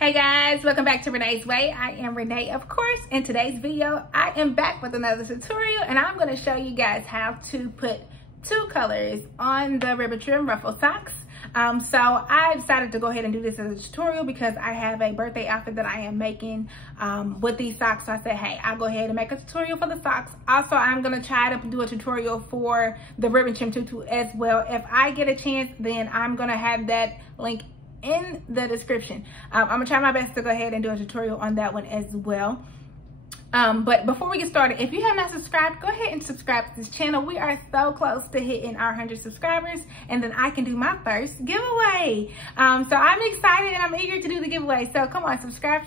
Hey guys, welcome back to Renee's Way. I am Renee, of course. In today's video, I am back with another tutorial and I'm going to show you guys how to put two colors on the ribbon trim ruffle socks. So I decided to go ahead and do this as a tutorial because I have a birthday outfit that I am making with these socks. So I said, hey, I'll go ahead and make a tutorial for the socks. Also, I'm going to try to do a tutorial for the ribbon trim tutu as well. If I get a chance, then I'm going to have that link in the description. I'm gonna try my best to go ahead and do a tutorial on that one as well. But before we get started, if you have not subscribed, go ahead and subscribe to this channel. We are so close to hitting our 100 subscribers, and then I can do my first giveaway. So I'm excited and I'm eager to do the giveaway. So come on, subscribe.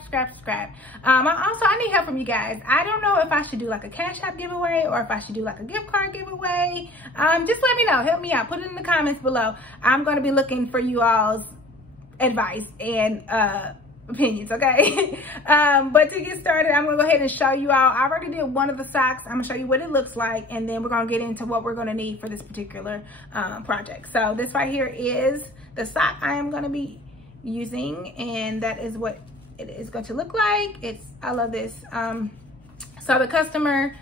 I need help from you guys. I don't know if I should do like a Cash App giveaway or if I should do like a gift card giveaway. Just let me know, help me out, put it in the comments below. I'm gonna be looking for you all's advice and opinions, okay? But to get started, I'm gonna go ahead and show you all. I already did one of the socks. I'm gonna show you what it looks like, and then we're gonna get into what we're gonna need for this particular project. So this right here is the sock I am gonna be using, and that is what it is going to look like. I love this. So the customer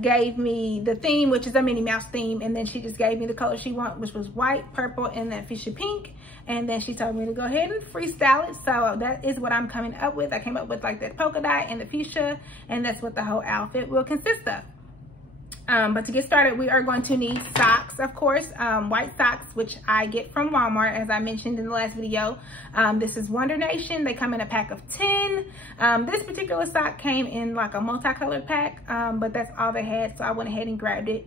gave me the theme, which is a Minnie Mouse theme, and then she just gave me the color she wanted, which was white, purple, and then fuchsia pink. And then she told me to go ahead and freestyle it. So that is what I'm coming up with. I came up with like that polka dot and the fuchsia, and that's what the whole outfit will consist of. But to get started, we are going to need socks, of course, white socks, which I get from Walmart, as I mentioned in the last video. This is Wonder Nation. They come in a pack of 10. This particular sock came in like a multicolored pack, but that's all they had, so I went ahead and grabbed it.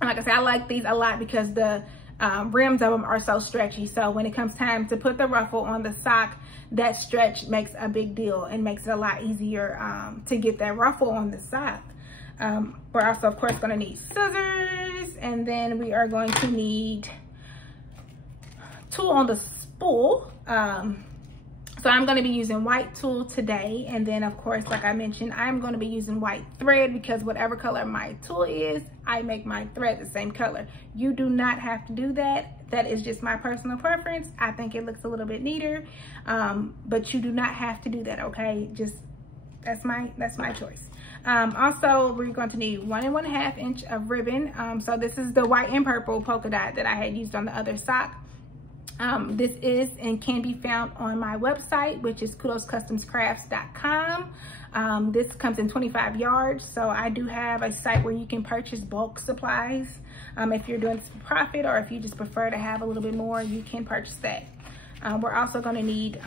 And like I said, I like these a lot because the rims of them are so stretchy. So when it comes time to put the ruffle on the sock, that stretch makes a big deal and makes it a lot easier to get that ruffle on the sock. We're also, of course, going to need scissors, and then we are going to need Tulle Spool. So I'm going to be using white tulle today, and then of course, like I mentioned, I'm going to be using white thread because whatever color my tulle is, I make my thread the same color. You do not have to do that. That is just my personal preference. I think it looks a little bit neater, but you do not have to do that, okay? Just that's my choice. Also, we're going to need 1 1/2 inch of ribbon. So this is the white and purple polka dot that I had used on the other sock. This is and can be found on my website, which is kudoscustomscrafts.com. This comes in 25 yards, so I do have a site where you can purchase bulk supplies. If you're doing this for profit, or if you just prefer to have a little bit more, you can purchase that. We're also going to need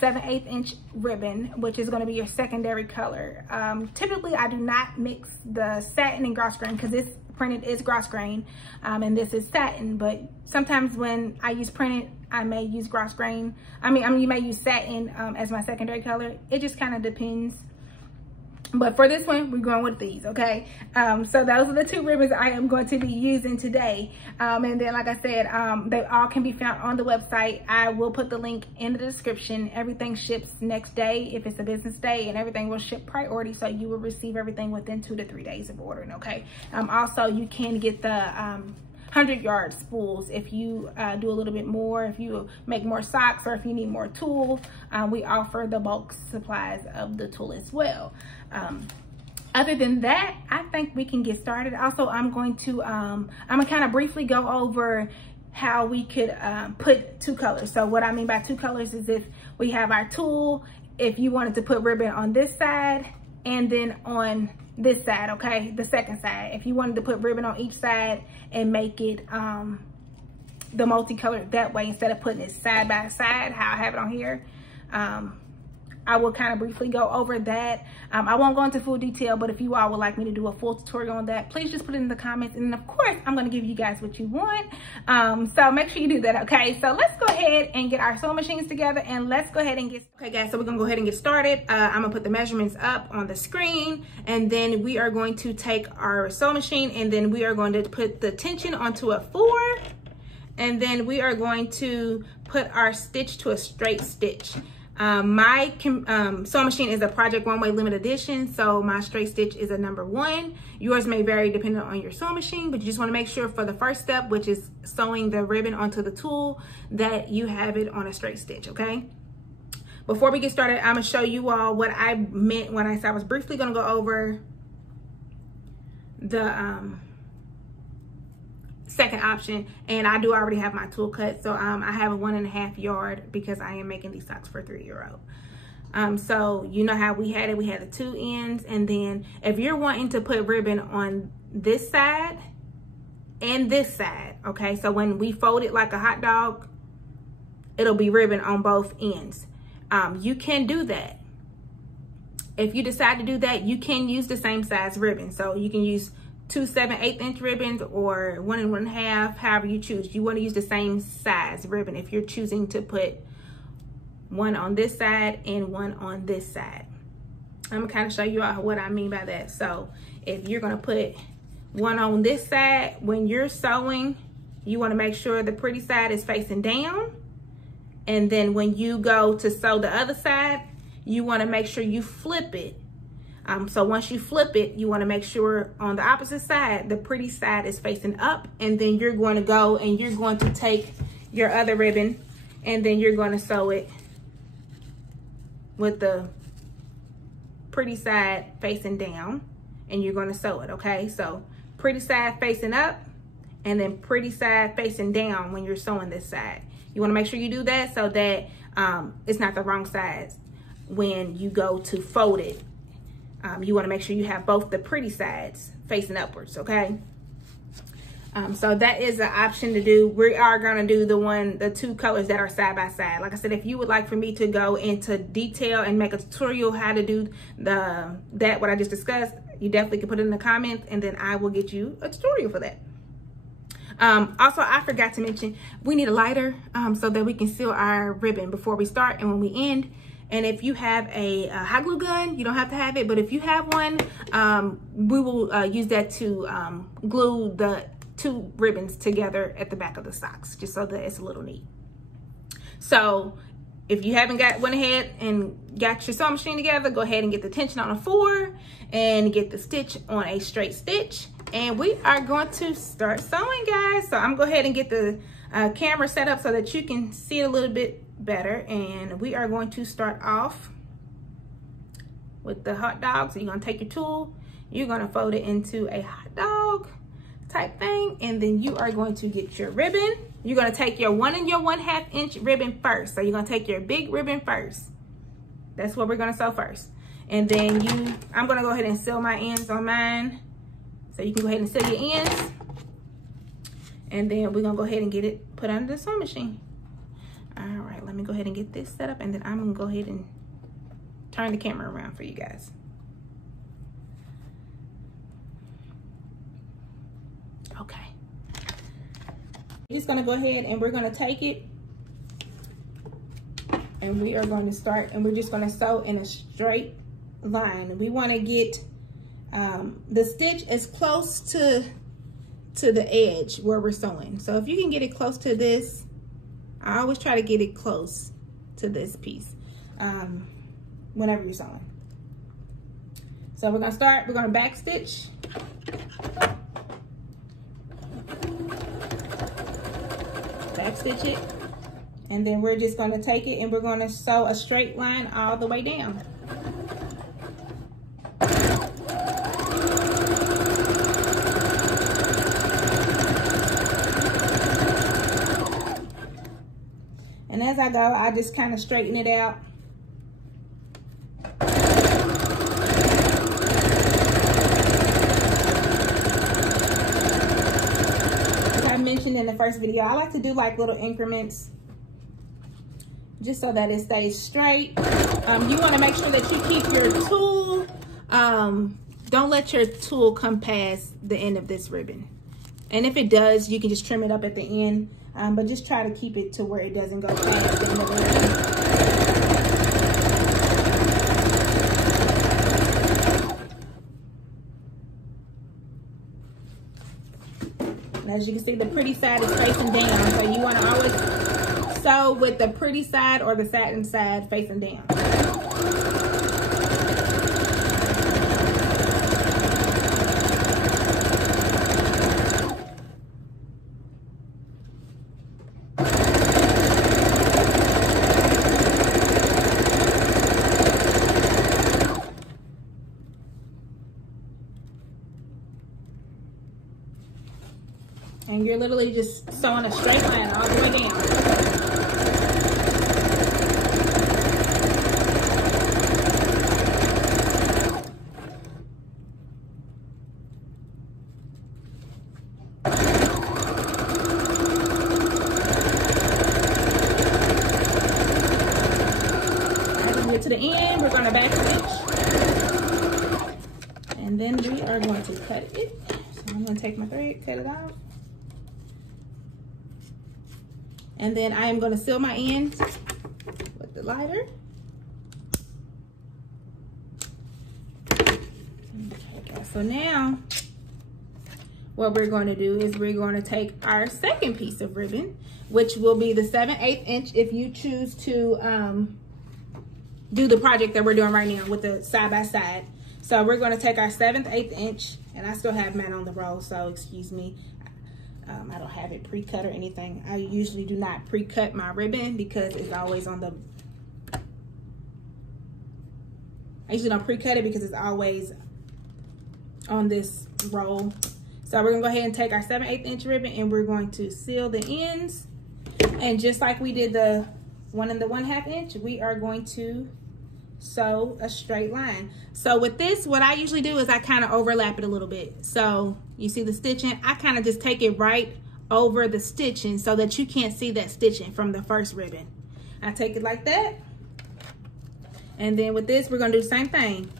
7/8 inch ribbon, which is going to be your secondary color. Typically, I do not mix the satin and grosgrain because this printed is grosgrain, and this is satin, but sometimes when I use printed, I may use grosgrain. You may use satin as my secondary color. It just kind of depends. But for this one, we're going with these, okay? So those are the two ribbons I am going to be using today. And then, like I said, they all can be found on the website. I will put the link in the description. Everything ships next day if it's a business day, and everything will ship priority, so you will receive everything within 2 to 3 days of ordering, okay? Also, you can get the 100-yard spools if you do a little bit more, if you make more socks, or if you need more tulle. We offer the bulk supplies of the tulle as well. Other than that, I think we can get started. Also, I'm gonna kind of briefly go over how we could put two colors. So what I mean by two colors is if we have our tulle, if you wanted to put ribbon on this side and then on this side, okay, the second side, if you wanted to put ribbon on each side and make it the multicolored that way instead of putting it side by side, how I have it on here, I will kind of briefly go over that. I won't go into full detail, but if you all would like me to do a full tutorial on that, please just put it in the comments. And of course, I'm going to give you guys what you want. So make sure you do that, okay? So let's go ahead and get our sewing machines together, and let's go ahead and get, okay guys, so we're going to go ahead and get started. I'm going to put the measurements up on the screen, and then we are going to take our sewing machine, and then we are going to put the tension onto a 4, and then we are going to put our stitch to a straight stitch. My sewing machine is a Project Runway limited edition, so my straight stitch is a number 1. Yours may vary depending on your sewing machine, but you just want to make sure for the first step, which is sewing the ribbon onto the tulle, that you have it on a straight stitch, okay? before we get started, I'm gonna show you all what I meant when I said I was briefly gonna go over the second option, and I do already have my tool cut. So I have a 1.5 yard because I am making these socks for a 3-year-old. So you know how we had it, we had the 2 ends, and then if you're wanting to put ribbon on this side and this side, okay, so when we fold it like a hot dog, it'll be ribbon on both ends. You can do that. If you decide to do that, you can use the same size ribbon. So you can use 2 7/8 inch ribbons or 1 1/2, however you choose. You want to use the same size ribbon if you're choosing to put one on this side and one on this side. I'm gonna kind of show you all what I mean by that. So if you're gonna put one on this side, when you're sewing, you want to make sure the pretty side is facing down. And then when you go to sew the other side, you want to make sure you flip it. So once you flip it, you want to make sure on the opposite side, the pretty side is facing up, and then you're going to go and you're going to take your other ribbon and then you're going to sew it with the pretty side facing down, and you're going to sew it, okay? So pretty side facing up and then pretty side facing down when you're sewing this side. You want to make sure you do that so that it's not the wrong size when you go to fold it. You want to make sure you have both the pretty sides facing upwards, okay? So that is an option to do. We are going to do the 2 colors that are side by side. Like I said, if you would like for me to go into detail and make a tutorial how to do what I just discussed, you definitely can put it in the comments, and then I will get you a tutorial for that. Also, I forgot to mention, we need a lighter so that we can seal our ribbon before we start and when we end. And if you have a hot glue gun, you don't have to have it, but if you have one, we will use that to glue the 2 ribbons together at the back of the socks, just so that it's a little neat. So if you haven't went ahead and got your sewing machine together, go ahead and get the tension on a 4 and get the stitch on a straight stitch. And we are going to start sewing, guys. So I'm going to go ahead and get the camera set up so that you can see it a little bit better. And we are going to start off with the hot dog. So you're going to take your tool, you're going to fold it into a hot dog type thing, and then you are going to get your ribbon. You're going to take your 1 1/2 inch ribbon first. So you're going to take your big ribbon first. That's what we're going to sew first. And then I'm going to go ahead and seal my ends on mine. So you can go ahead and seal your ends. And then we're going to go ahead and get it put under the sewing machine. All right, let me go ahead and get this set up, and then I'm going to go ahead and turn the camera around for you guys. Okay. We're just going to go ahead and we're going to take it, and we are going to start, and we're just going to sew in a straight line. We want to get the stitch as close to the edge where we're sewing. So if you can get it close to this, I always try to get it close to this piece whenever you're sewing. So we're gonna start, we're gonna back stitch. Back stitch it. And then we're just gonna take it and we're gonna sew a straight line all the way down. And as I go, I just kind of straighten it out. Like I mentioned in the first video, I like to do like little increments just so that it stays straight. You want to make sure that you keep your tool. Don't let your tool come past the end of this ribbon. And if it does, you can just trim it up at the end. But just try to keep it to where it doesn't go past the end of the ribbon. And as you can see, the pretty side is facing down. So you want to always sew with the pretty side or the satin side facing down. you're literally just sewing a straight line all the way down. To the end, we're going to back stitch, and then we are going to cut it. So I'm going to take my thread, cut it off, and then I am going to seal my ends with the lighter. Okay, so now what we're going to do is we're going to take our second piece of ribbon, which will be the 7/8 inch if you choose to do the project that we're doing right now with the side by side. So we're going to take our 7/8 inch, and I still have mine on the roll, so excuse me. I don't have it pre-cut or anything. I usually do not pre-cut my ribbon because it's always on the, I usually don't pre-cut it because it's always on this roll. So we're gonna go ahead and take our 7/8 inch ribbon, and we're going to seal the ends. And just like we did the 1 and the 1/2 inch, we are going to sew a straight line. So with this, what I usually do is I kind of overlap it a little bit. So you see the stitching, I kind of just take it right over the stitching so that you can't see that stitching from the first ribbon. I take it like that. And then with this, we're gonna do the same thing.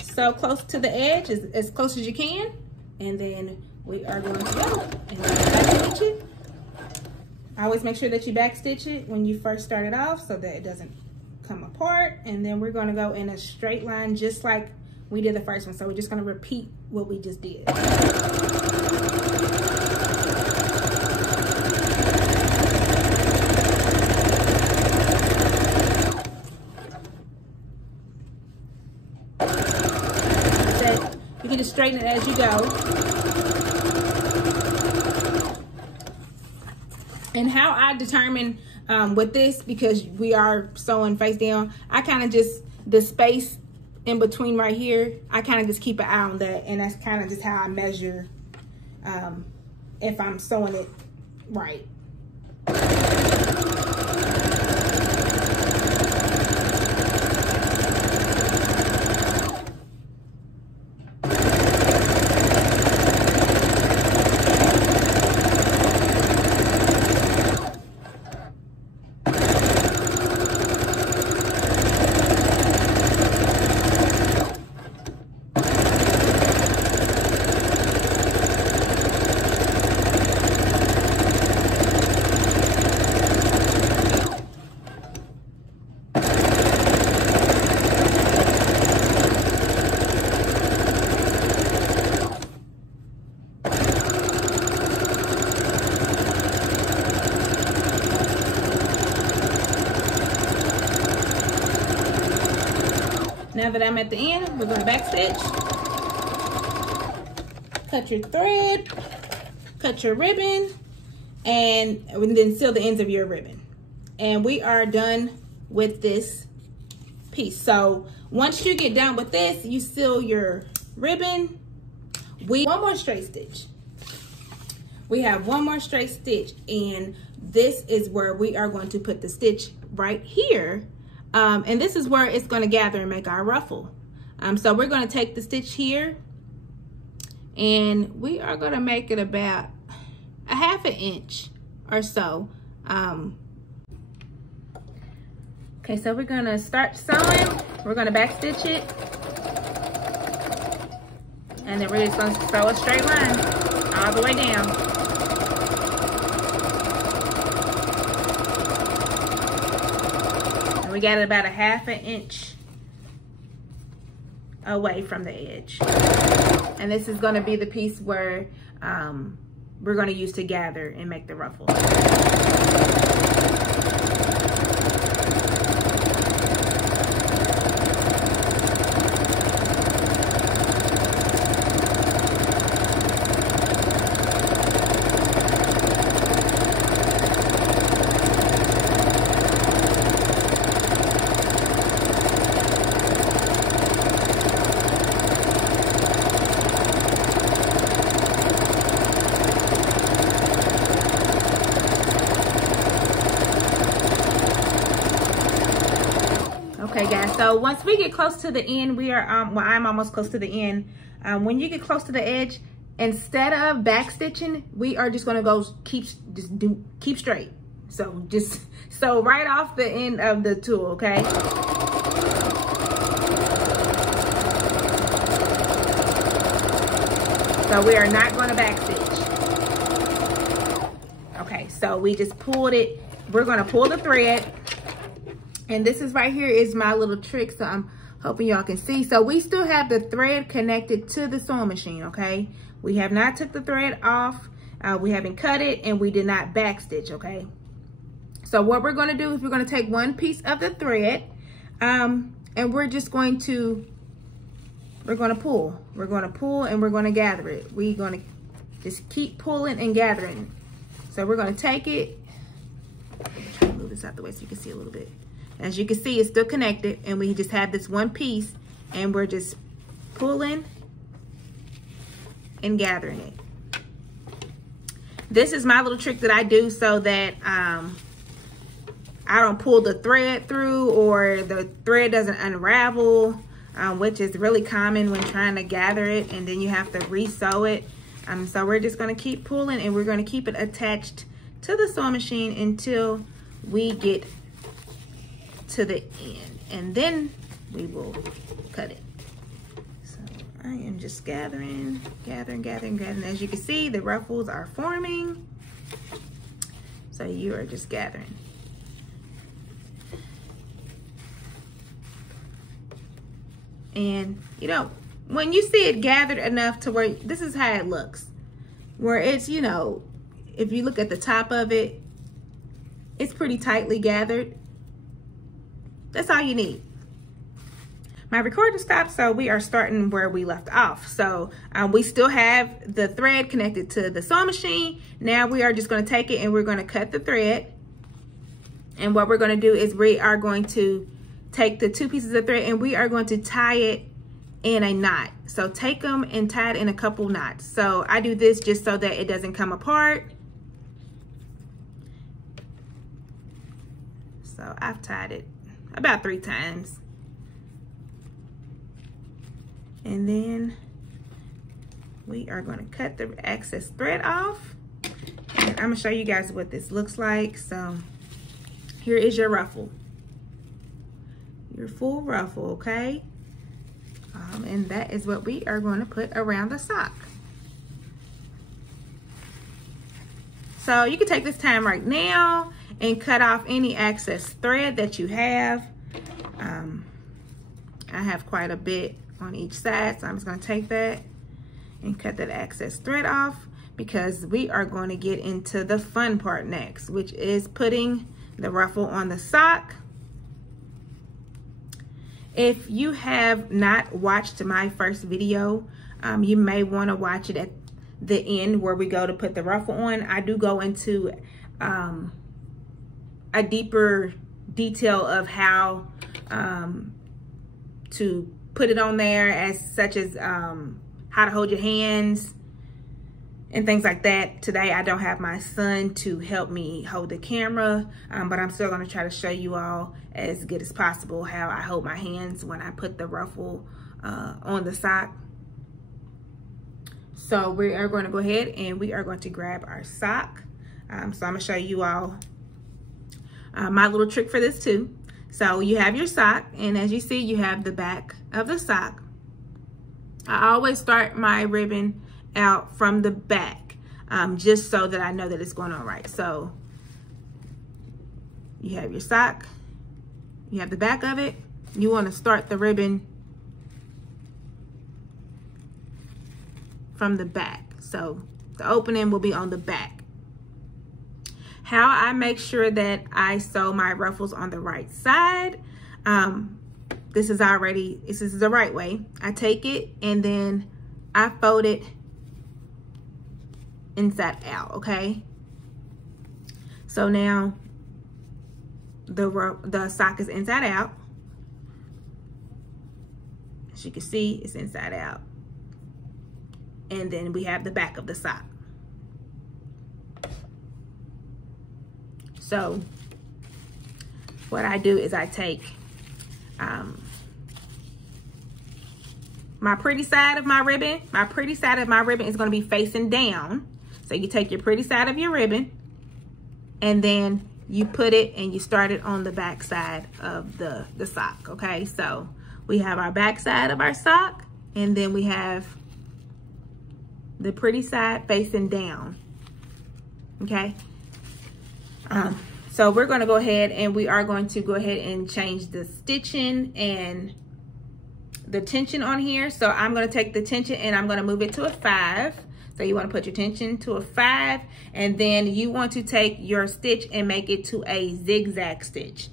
Sew close to the edge, as close as you can. And then we are going to go and back stitch it. I always make sure that you back stitch it when you first start it off so that it doesn't come apart. And then we're going to go in a straight line just like we did the first one. So we're just going to repeat what we just did. You can just straighten it as you go. And how I determine with this, because we are sewing face down, I kind of just, the space in between right here, I kind of just keep an eye on that. And that's kind of just how I measure if I'm sewing it right. Now that I'm at the end, we're going to back stitch. Cut your thread, cut your ribbon, and then seal the ends of your ribbon. And we are done with this piece. So once you get done with this, you seal your ribbon. One more straight stitch. We have one more straight stitch, and this is where we are going to put the stitch right here. And this is where it's going to gather and make our ruffle. So we're going to take the stitch here, and we are going to make it about a 1/2 inch or so. Okay, so we're going to start sewing. We're going to back stitch it, and then we're just going to sew a straight line all the way down. We got it about a 1/2 inch away from the edge. And this is going to be the piece where we're going to use to gather and make the ruffle. Okay guys, so once we get close to the end, we are, well, I'm almost close to the end. When you get close to the edge, instead of back stitching, we are just gonna go keep straight. So right off the end of the tulle, okay? So we are not gonna back stitch. Okay, so we just pulled it. We're gonna pull the thread. And this is right here is my little trick, so I'm hoping y'all can see. So we still have the thread connected to the sewing machine, okay? We have not took the thread off, we haven't cut it, and we did not back stitch, okay? So what we're gonna do is we're gonna take one piece of the thread, and we're gonna pull. We're gonna pull and we're gonna gather it. We're gonna just keep pulling and gathering. So we're gonna take it, try to move this out the way so you can see a little bit. As you can see, it's still connected, and we just have this one piece, and we're just pulling and gathering it. This is my little trick that I do so that I don't pull the thread through, or the thread doesn't unravel, which is really common when trying to gather it, and then you have to re-sew it. So we're just gonna keep pulling, and we're gonna keep it attached to the sewing machine until we get to the end, and then we will cut it. So I am just gathering. As you can see, the ruffles are forming. So you are just gathering. And you know, when you see it gathered enough to where, this is how it looks, where it's, you know, if you look at the top of it, it's pretty tightly gathered. That's all you need. My recording stopped, so we are starting where we left off. So we still have the thread connected to the sewing machine. Now we are just gonna take it and we're gonna cut the thread. And what we're gonna do is we are going to take the two pieces of thread and we are going to tie it in a knot. So take them and tie it in a couple knots. So I do this just so that it doesn't come apart. So I've tied it about 3 times. And then we are going to cut the excess thread off. And I'm going to show you guys what this looks like. So here is your ruffle. Your full ruffle, okay? And that is what we are going to put around the sock. So you can take this time right now and cut off any excess thread that you have. I have quite a bit on each side, so I'm just going to take that and cut that excess thread off, because we are going to get into the fun part next, which is putting the ruffle on the sock. If you have not watched my first video, you may want to watch it at the end where we go to put the ruffle on. I do go into a deeper detail of how to put it on there, as such as how to hold your hands and things like that. Today I don't have my son to help me hold the camera, but I'm still going to try to show you all as good as possible how I hold my hands when I put the ruffle on the sock. So we are going to go ahead and we are going to grab our sock. So I'm going to show you all my little trick for this too. So you have your sock, and as you see, you have the back of the sock. I always start my ribbon out from the back, just so that I know that it's going on right. So you have your sock, you have the back of it. You want to start the ribbon from the back. So the opening will be on the back. How I make sure that I sew my ruffles on the right side, this is the right way. I take it and then I fold it inside out, okay? So now the sock is inside out. As you can see, it's inside out. And then we have the back of the sock. So what I do is I take my pretty side of my ribbon is going to be facing down. So you take your pretty side of your ribbon and then you put it and you start it on the back side of the sock. Okay, so we have our back side of our sock, and then we have the pretty side facing down. Okay, so we're going to go ahead and we are going to go ahead and change the stitching and the tension on here. So I'm going to take the tension and I'm going to move it to a 5. So you want to put your tension to a 5, and then you want to take your stitch and make it to a zigzag stitch.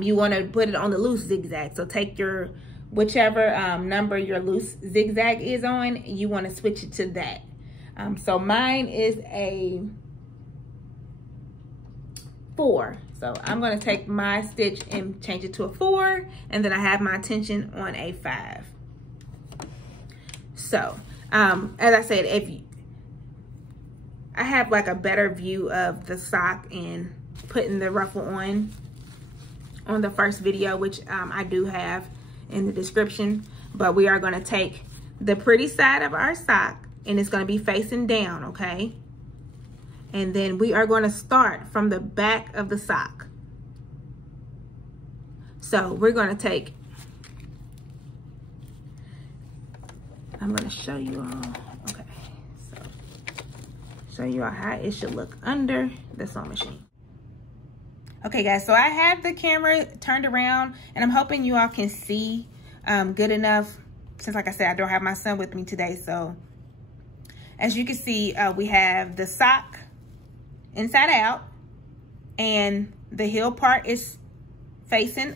You want to put it on the loose zigzag. So take your whichever number your loose zigzag is on, you want to switch it to that. So mine is a 4. So I'm going to take my stitch and change it to a 4, and then I have my tension on a 5. So as I said, if I have like a better view of the sock and putting the ruffle on the first video, which I do have in the description, but we are going to take the pretty side of our sock and it's going to be facing down, okay? And then we are going to start from the back of the sock. So we're going to take, I'm going to show you all, okay, so show you all how it should look under the sewing machine. Okay guys, so I have the camera turned around and I'm hoping you all can see good enough, since like I said, I don't have my son with me today. So as you can see, we have the sock inside out and the heel part is facing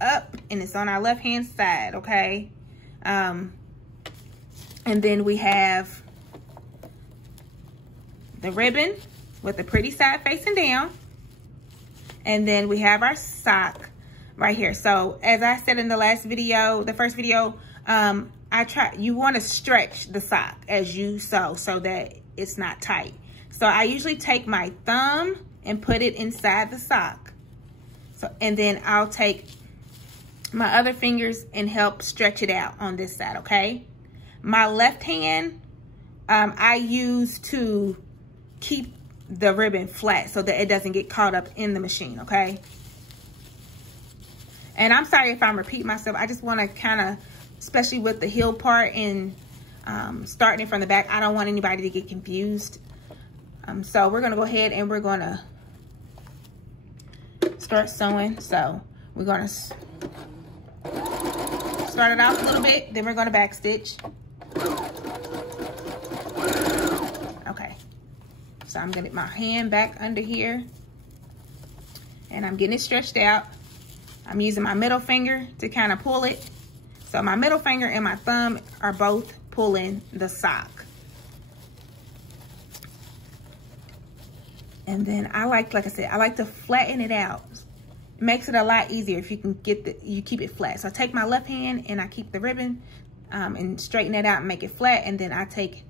up and it's on our left hand side, okay? And then we have the ribbon with the pretty side facing down, and then we have our sock right here. So as I said in the last video, the first video, you want to stretch the sock as you sew so that it's not tight. So I usually take my thumb and put it inside the sock. So, and then I'll take my other fingers and help stretch it out on this side, okay? My left hand, I use to keep the ribbon flat so that it doesn't get caught up in the machine, okay? And I'm sorry if I'm repeating myself. I just want to kind of, especially with the heel part and starting it from the back, I don't want anybody to get confused. So we're going to go ahead and we're going to start sewing. So we're going to start it off a little bit, then we're going to back stitch. Okay, so I'm going to get my hand back under here and I'm getting it stretched out. I'm using my middle finger to kind of pull it. So my middle finger and my thumb are both pulling the sock. And then I like I said, I like to flatten it out. It makes it a lot easier if you can you keep it flat. So I take my left hand and I keep the ribbon and straighten it out and make it flat. And then I take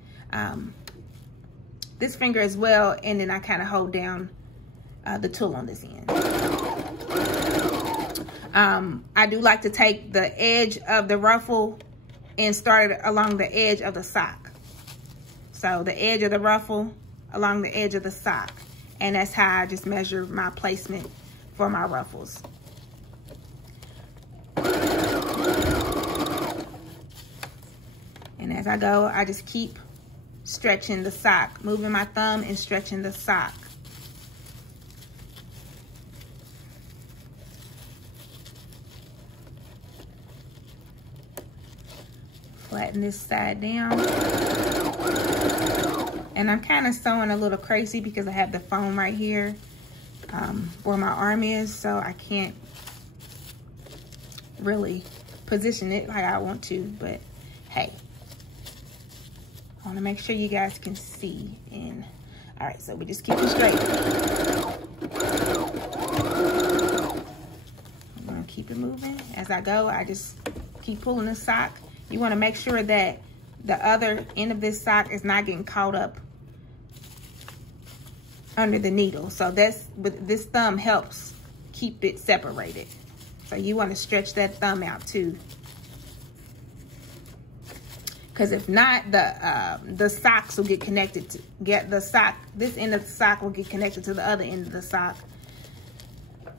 this finger as well, and then I kind of hold down the tulle on this end. I do like to take the edge of the ruffle and start it along the edge of the sock. So the edge of the ruffle along the edge of the sock. And that's how I just measure my placement for my ruffles. And as I go, I just keep stretching the sock, moving my thumb and stretching the sock. Flatten this side down. And I'm kind of sewing a little crazy because I have the foam right here where my arm is, so I can't really position it like I want to, but hey, I want to make sure you guys can see. And all right, so we just keep it straight. I'm gonna keep it moving. As I go, I just keep pulling the sock. You want to make sure that the other end of this sock is not getting caught up under the needle. So that's, but this thumb helps keep it separated. So you want to stretch that thumb out too. Because if not, the socks will get connected to, this end of the sock will get connected to the other end of the sock.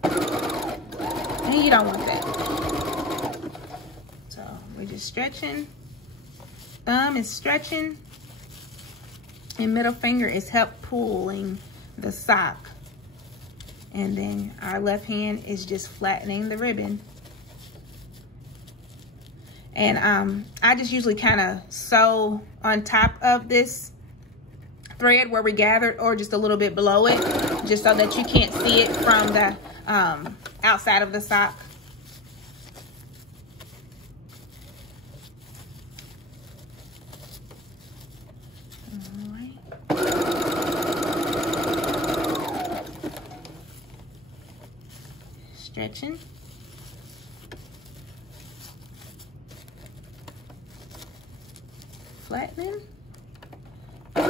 And you don't want that. So we're just stretching. Thumb is stretching. And middle finger is help pulling the sock. And then our left hand is just flattening the ribbon. And I just usually kind of sew on top of this thread where we gathered, or just a little bit below it, just so that you can't see it from the outside of the sock. All right. Stretching. Flattening, and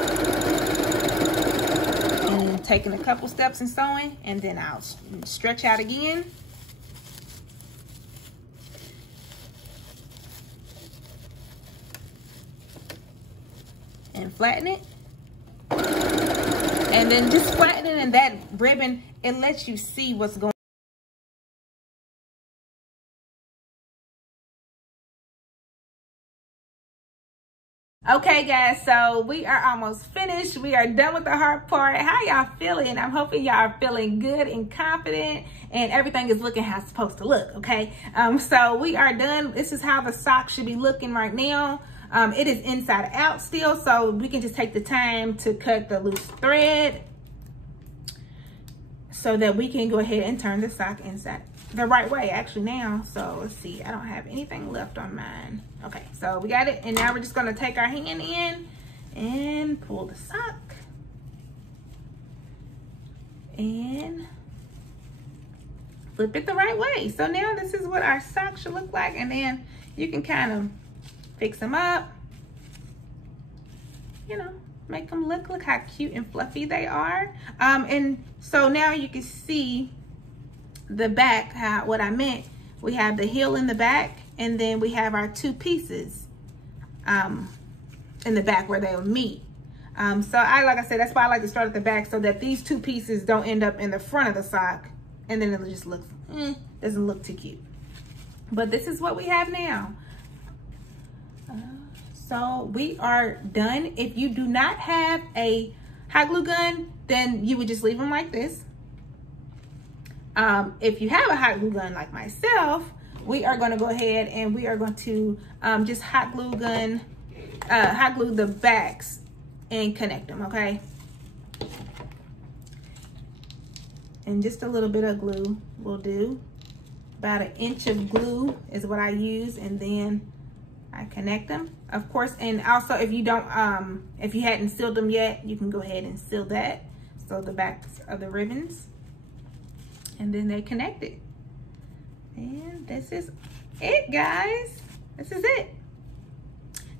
taking a couple steps and sewing, and then I'll stretch out again. And flatten it. And then just flattening in that ribbon, it lets you see what's going on. Okay guys, so we are almost finished. We are done with the hard part. How y'all feeling? I'm hoping y'all are feeling good and confident and everything is looking how it's supposed to look, okay? So we are done. This is how the sock should be looking right now. It is inside out still, so we can just take the time to cut the loose thread so that we can go ahead and turn the sock inside the right way actually now. So let's see, I don't have anything left on mine. Okay, so we got it, and now we're just gonna take our hand in and pull the sock and flip it the right way. So now this is what our sock should look like, and then you can kind of fix them up, you know, make them look how cute and fluffy they are. And so now you can see the back, what I meant. We have the heel in the back, and then we have our two pieces in the back where they'll meet. So like I said, that's why I like to start at the back, so that these two pieces don't end up in the front of the sock, and then it just looks, doesn't look too cute. But this is what we have now. So we are done. If you do not have a hot glue gun, then you would just leave them like this. If you have a hot glue gun like myself, we are going to go ahead and we are going to just hot glue the backs and connect them, okay? And just a little bit of glue will do. About 1 inch of glue is what I use, and then I connect them, of course. And also, if you don't, if you hadn't sealed them yet, you can go ahead and seal that. So the backs of the ribbons, and then they connect it. And this is it, guys. This is it.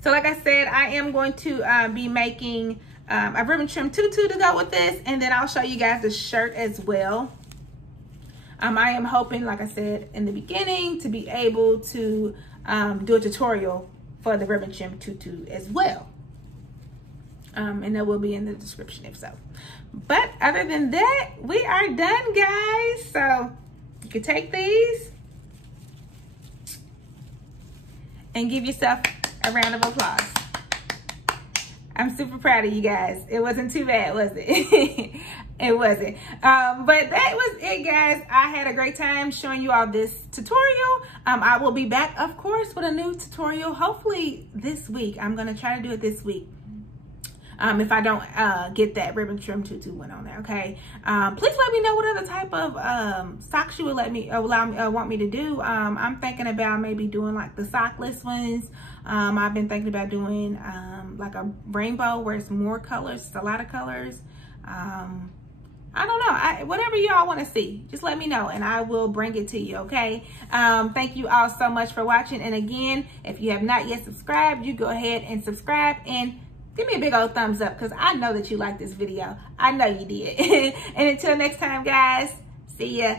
So like I said, I am going to be making a ribbon trim tutu to go with this, and then I'll show you guys the shirt as well. I am hoping, like I said in the beginning, to be able to do a tutorial for the ribbon trim tutu as well. And that will be in the description if so. But other than that, we are done, guys. So you can take these and give yourself a round of applause. I'm super proud of you guys. It wasn't too bad, was it? It wasn't. But that was it, guys. I had a great time showing you all this tutorial. I will be back, of course, with a new tutorial, hopefully this week. I'm going to try to do it this week. If I don't get that ribbon trim tutu one on there, okay? Please let me know what other type of socks you would want me to do. I'm thinking about maybe doing like the sockless ones. I've been thinking about doing like a rainbow where it's more colors, it's a lot of colors. I don't know, whatever y'all want to see, just let me know and I will bring it to you, okay? Thank you all so much for watching. And again, if you have not yet subscribed, you go ahead and subscribe and give me a big old thumbs up, because I know that you liked this video. I know you did. And until next time, guys, see ya.